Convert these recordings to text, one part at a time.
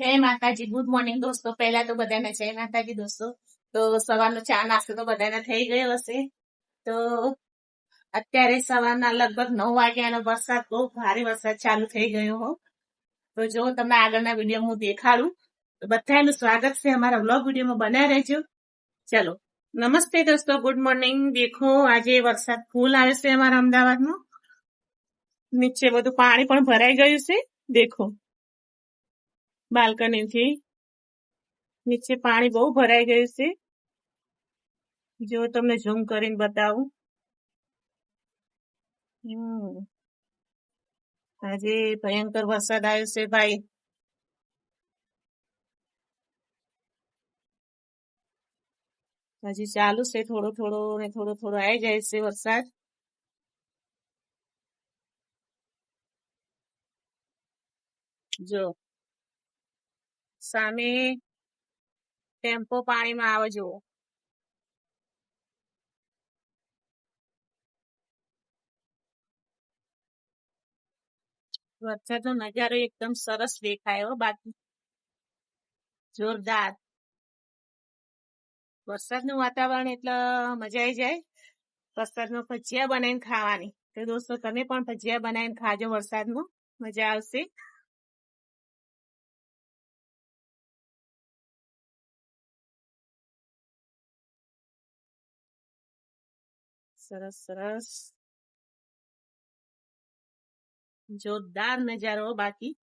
જય માતાજી, good morning દોસ્તો. પહેલા તો બધાને જય માતાજી દોસ્તો. તો સવારનો ચા નાસ્તો તો બધાને થઈ ગયો હશે. તો અત્યારે સવારના લગભગ 9 વાગ્યાનો વરસાદ, બહુ ભારે વરસાદ ચાલુ થઈ ગયો હો. તો જો તમને આગળના વિડીયો હું દેખાડું. તો બધાનું સ્વાગત છે અમારા વ્લોગ વિડીયોમાં, બનાવી રહેજો. ચલો, નમસ્તે દોસ્તો, ગુડ મોર્નિંગ. દેખો આજે વરસાદ ફૂલ આવે છે અમારા અમદાવાદમાં. નીચે બધું પાણી પણ ભરાઈ ગયું છે. દેખો, બાલ્કનીથી નીચે પાણી બહુ ભરાઈ ગયું છે. જો તમને ઝૂમ કરીને બતાવું. આજે ભયંકર વરસાદ આવ્યો છે ભાઈ. હજી ચાલુ છે, થોડો થોડો ને થોડો થોડો આવી જાય છે વરસાદ. જો સામે ટેમ્પો પાણીમાં આવે જુઓ. વરસાદનો નજારો એકદમ સરસ દેખાયો. બાકી જોરદાર વરસાદનું વાતાવરણ એટલે મજા આવી જાય. વરસાદમાં ભજીયા બનાવીને ખાવાની. તો દોસ્તો તમે પણ ભજીયા બનાવીને ખાજો. વરસાદમાં મજા આવશે. સરસ સરસ જોરદાર નજારો. બાકી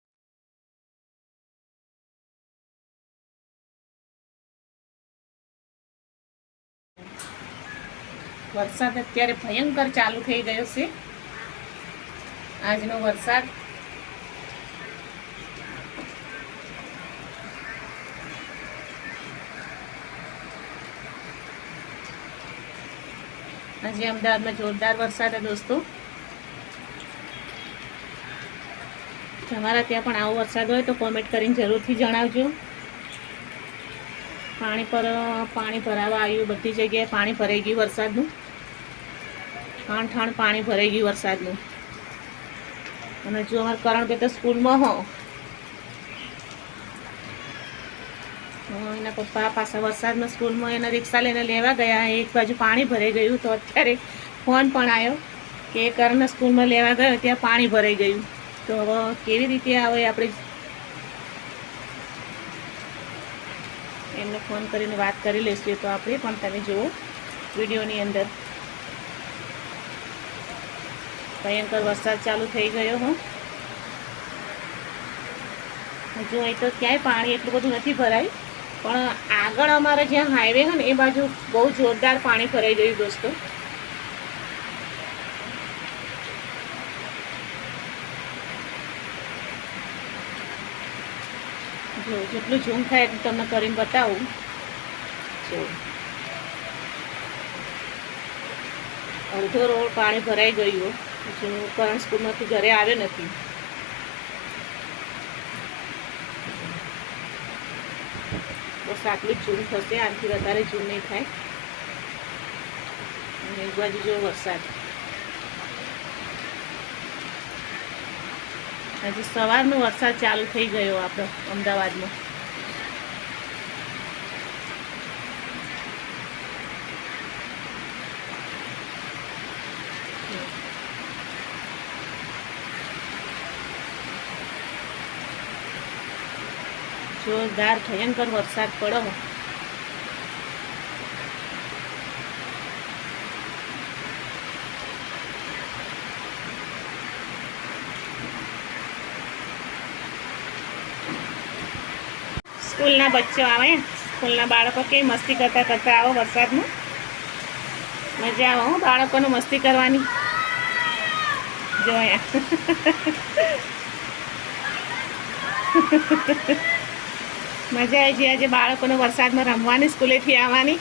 વરસાદ અત્યારે ભયંકર ચાલુ થઈ ગયો છે. આજનો વરસાદ આજે અમદાવાદમાં જોરદાર વરસાદ છે દોસ્તો. તમારા ત્યાં પણ આવો વરસાદ હોય તો કોમેન્ટ કરીને જરૂરથી જણાવજો. પાણી ભરાવા આવ્યું. બધી જગ્યાએ પાણી ભરાઈ ગયું વરસાદનું. ઠાણ પાણી ભરાઈ ગયું વરસાદનું. અને જો અમારા કરણભાઈ તો સ્કૂલમાં એના પપ્પા પાછા વરસાદમાં સ્કૂલમાં એના રિક્ષા લઈને લેવા ગયા. એક બાજુ પાણી ભરાઈ ગયું. તો અત્યારે ફોન પણ આવ્યો કે કરણ સ્કૂલમાં લેવા ગયો, ત્યાં પાણી ભરાઈ ગયું. તો હવે કેવી રીતે આવે, આપણે એમને ફોન કરીને વાત કરી લઈશું. તો આપણે પણ તમે જુઓ વિડીયોની અંદર. ભયંકર વરસાદ ચાલુ થઈ ગયો હો. હજુ અહીં તો ક્યાંય પાણી એટલું બધું નથી ભરાય, પણ આગળ અમારે જ્યાં હાઈવે છે ને એ બાજુ બહુ જોરદાર પાણી ભરાઈ ગયું દોસ્તો. જો જેટલું ઝૂમ થાય એટલું તમને કરીને બતાવું. જો અડધો રોડ પાણી ભરાઈ ગયું. હજુ કરણ સ્કૂલમાંથી ઘરે આવ્યો નથી. બસ આટલું જ ઝૂમ થશે, આનાથી વધારે ઝૂમ નહીં થાય. અને એક બાજુ જો વરસાદ. આજે સવારનો વરસાદ ચાલુ થઈ ગયો આપણો અમદાવાદમાં. જોરદાર ભયંકર વરસાદ પડ્યો. સ્કૂલના બચ્ચો આવે, સ્કૂલના બાળકો કેવી મસ્તી કરતા કરતા આવો વરસાદમાં. મજા આવે હો બાળકોને મસ્તી કરવાની. જો મજા આવી જાય આજે બાળકોને વરસાદમાં રમવાની, સ્કૂલેથી આવવાની.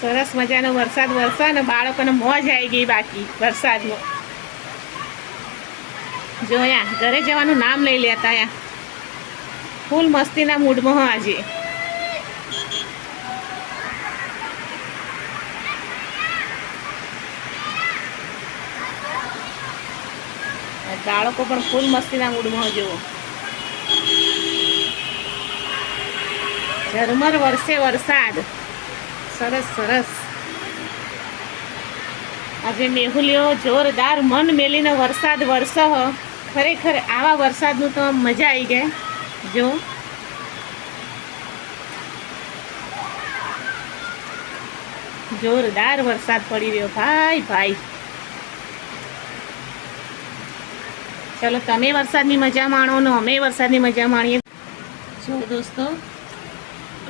સરસ મજાનો વરસાદ વરસે અને બાળકોને મોજ આવી ગઈ બાકી વરસાદમાં. જોયા ઘરે જવાનું નામ લઈ લેતા. ફૂલ મસ્તીના મૂડમાં આજે. બાળકો પણ ફૂલ મસ્તીના મૂડમાં જુઓ. ઝરમર વરસે વરસાદ. સરસ સરસ. આજે મેહુલિયો જોરદાર મન મેલીને વરસાદ વરસ. ખરેખર આવા વરસાદનું તો મજા આવી ગઈ. જો જોરદાર વરસાદ પડી રહ્યો ભાઈ ભાઈ. ચલો તમે વરસાદની મજા માણો ને અમે વરસાદની મજા માણીએ. જો દોસ્તો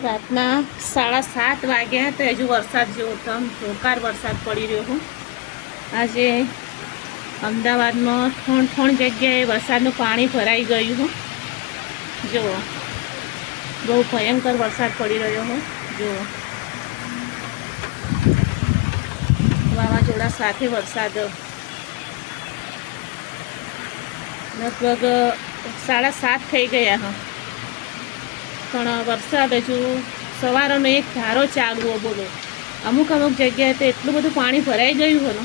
રાતના 7:30 વાગ્યા તો હજુ વરસાદ જેવો જોરદાર વરસાદ પડી રહ્યો હું. આજે અમદાવાદમાં થોણ જગ્યાએ વરસાદનું પાણી ભરાઈ ગયું હું. જુઓ બહુ ભયંકર વરસાદ પડી રહ્યો હું. જુઓ વાવાઝોડા સાથે વરસાદ. લગભગ 7:30 થઈ ગયા હા, પણ વરસાદ હજુ સવારનો એક ધારો ચાલવો. બોલો અમુક જગ્યાએ તો એટલું બધું પાણી ભરાઈ ગયું હોય.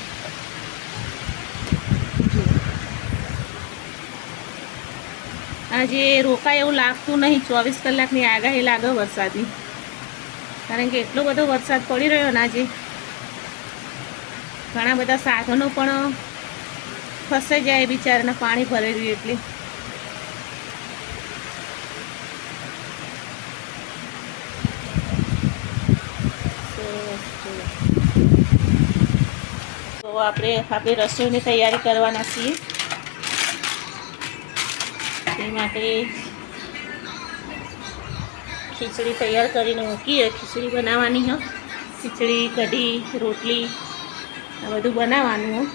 આજે રોકાય એવું લાગતું નહીં. 24 કલાકની આગાહી લાગે વરસાદની, કારણ કે એટલો બધો વરસાદ પડી રહ્યો ને આજે. ઘણા બધા સાધનો પણ ફસાઈ જાય બિચારાના પાણી ભરેલું એટલે. તો આપણે રસોઈની તૈયારી કરવાના છીએ. તે માટે ખીચડી તૈયાર કરીને મૂકીએ. ખીચડી બનાવવાની હોય. ખીચડી, કઢી, રોટલી આ બધું બનાવવાનું હોય.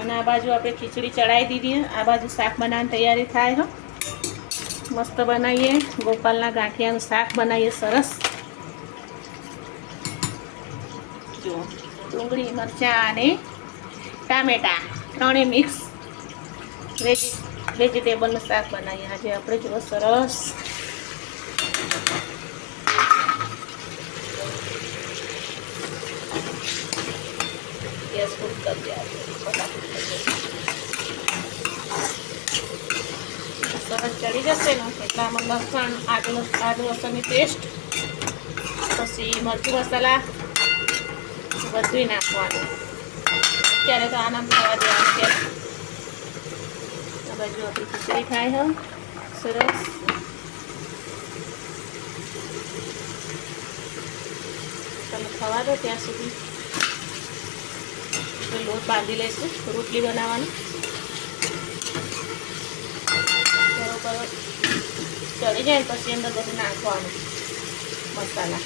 અને આ બાજુ આપણે ખીચડી ચડાવી દીધી. આ બાજુ શાક બનાવવાની તૈયારી થાય હો. મસ્ત બનાવીએ. ગોપાલના ગાંઠિયાનું શાક બનાવીએ સરસ. જો ડુંગળી, મરચાં અને ટામેટાં ત્રણેય મિક્સ વેજીટેબલનું શાક બનાવીએ આજે આપણે. જુઓ સરસ. ગેસ ફૂલ કરી દે. સરસ ચડી જશે ને એટલે આમાં લસણ, આદુ લસણની પેસ્ટ, પછી મરચું મસાલા બધું નાખવાનું. અત્યારે તો આના ખાવા દેવાનું. આ બાજુ આપણી ખીચડી થાય છે સરસ. તમે ખવા દો ત્યાં સુધી લોટ બાંધી લઈશું. રોટલી બનાવવાની બરોબર ચડી જાય પછી અંદર બધું નાખવાનું મસાલા.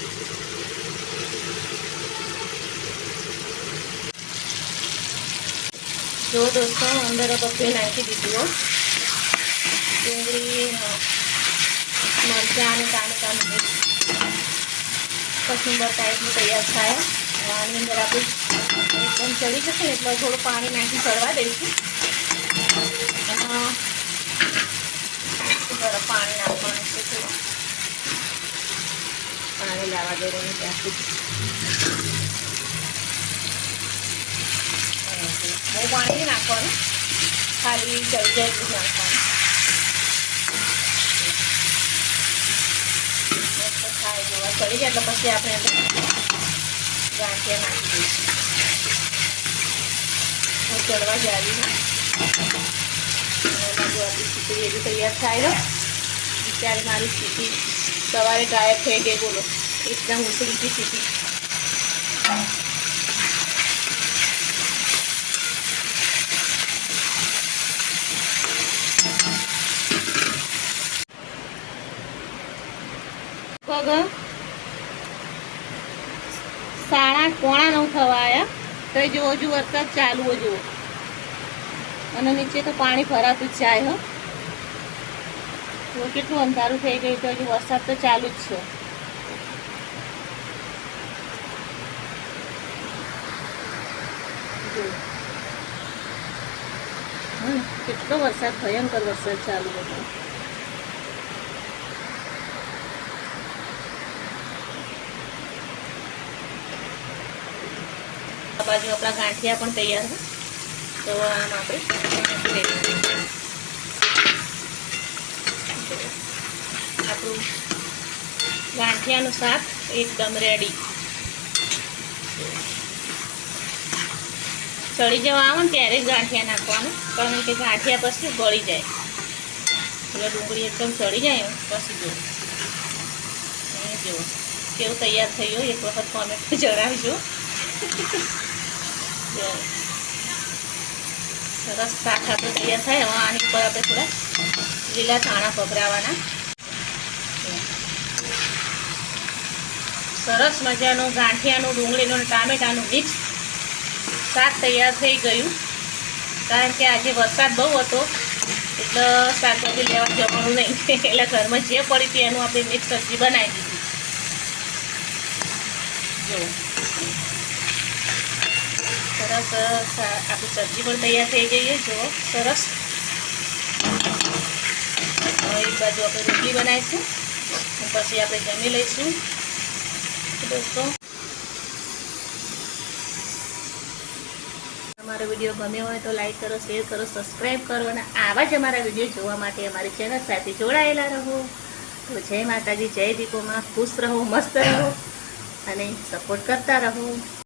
જો દોસ્તો અંદર બધું નાખી દીધું. ડુંગળી, મરચાં અને ટામેટાનું કચુંબર ટાઈપનું તૈયાર થાય. આની અંદર આપણે એકદમ ચડી જશે ને એટલે થોડું પાણી નાખી ચડવા દઈશું. અને ગરમ પાણી નાખવાનું છે. થોડું પાણી લાવવા દેવાનું ત્યાં સુધી. બહુ પાણી નહીં નાખવાનું, ખાલી ચડી જાય એટલું નાખવાનું. મસ્ત થાય જોવા ચડી જાય એટલે પછી આપણે અંદર ગાંઠિયા નાખી દઈશું. હું ચડવા જ આવી. આપણી ખીચડી હજુ તૈયાર થાય. ત્યારે મારી ખીચડી સવારે ગાયબ થઈ ગઈ. બોલો એકદમ ઉતરી ગઈ ખીચડી. પગ 8:45 થવા આવ્યા તો જો હજુ વરસાદ ચાલુ જુઓ. અને નીચે તો પાણી ભરાતું જ જાય. હો કેટલું અંધારું થઈ ગયું તો હજુ વરસાદ તો ચાલુ જ છે. કેટલો વરસાદ, ભયંકર વરસાદ ચાલુ હતો. આ બાજુ આપણા ગાંઠિયા પણ તૈયાર છે. તો આમ આપણે આપણું ગાંઠિયાનું શાક એકદમ રેડી. ચડી જવા આવે ને ત્યારે જ ગાંઠિયા નાખવાનું, કારણ કે ગાંઠિયા પછી ગળી જાય. એટલે ડુંગળી એકદમ ચડી જાય પછી જુઓ કેવું તૈયાર થયું એક વખત કોમેન્ટ જણાવજો. સરસ શાક આપણે તૈયાર થાય. હવે આની ઉપર આપણે થોડા લીલા ધાણા પધરાવાના. સરસ મજાનું ગાંઠિયાનું ડુંગળીનું ટામેટાનું મિક્સ શાક તૈયાર થઈ ગયું. કારણ કે આજે વરસાદ બહુ હતો એટલે શાકભાજી લેવા જવાનું નહીં, એટલે ઘરમાં જે પડી હતી એનું આપણે મિક્સ સબ્જી બનાવી દીધી. જો સરસ આપણી સબ્જી પણ તૈયાર થઈ ગઈ છે. જુઓ સરસ. હવે એક બાજુ આપણે રોટલી બનાવીશું, પછી આપણે જમી લઈશું. દોસ્તો અમારો વિડીયો ગમ્યો હોય તો લાઈક કરો, શેર કરો, સબસ્ક્રાઈબ કરો અને આવા જ અમારા વિડીયો જોવા માટે અમારી ચેનલ સાથે જોડાયેલા રહો. તો જય માતાજી, જય દીપોમાં, ખુશ રહો, મસ્ત રહો અને સપોર્ટ કરતા રહો.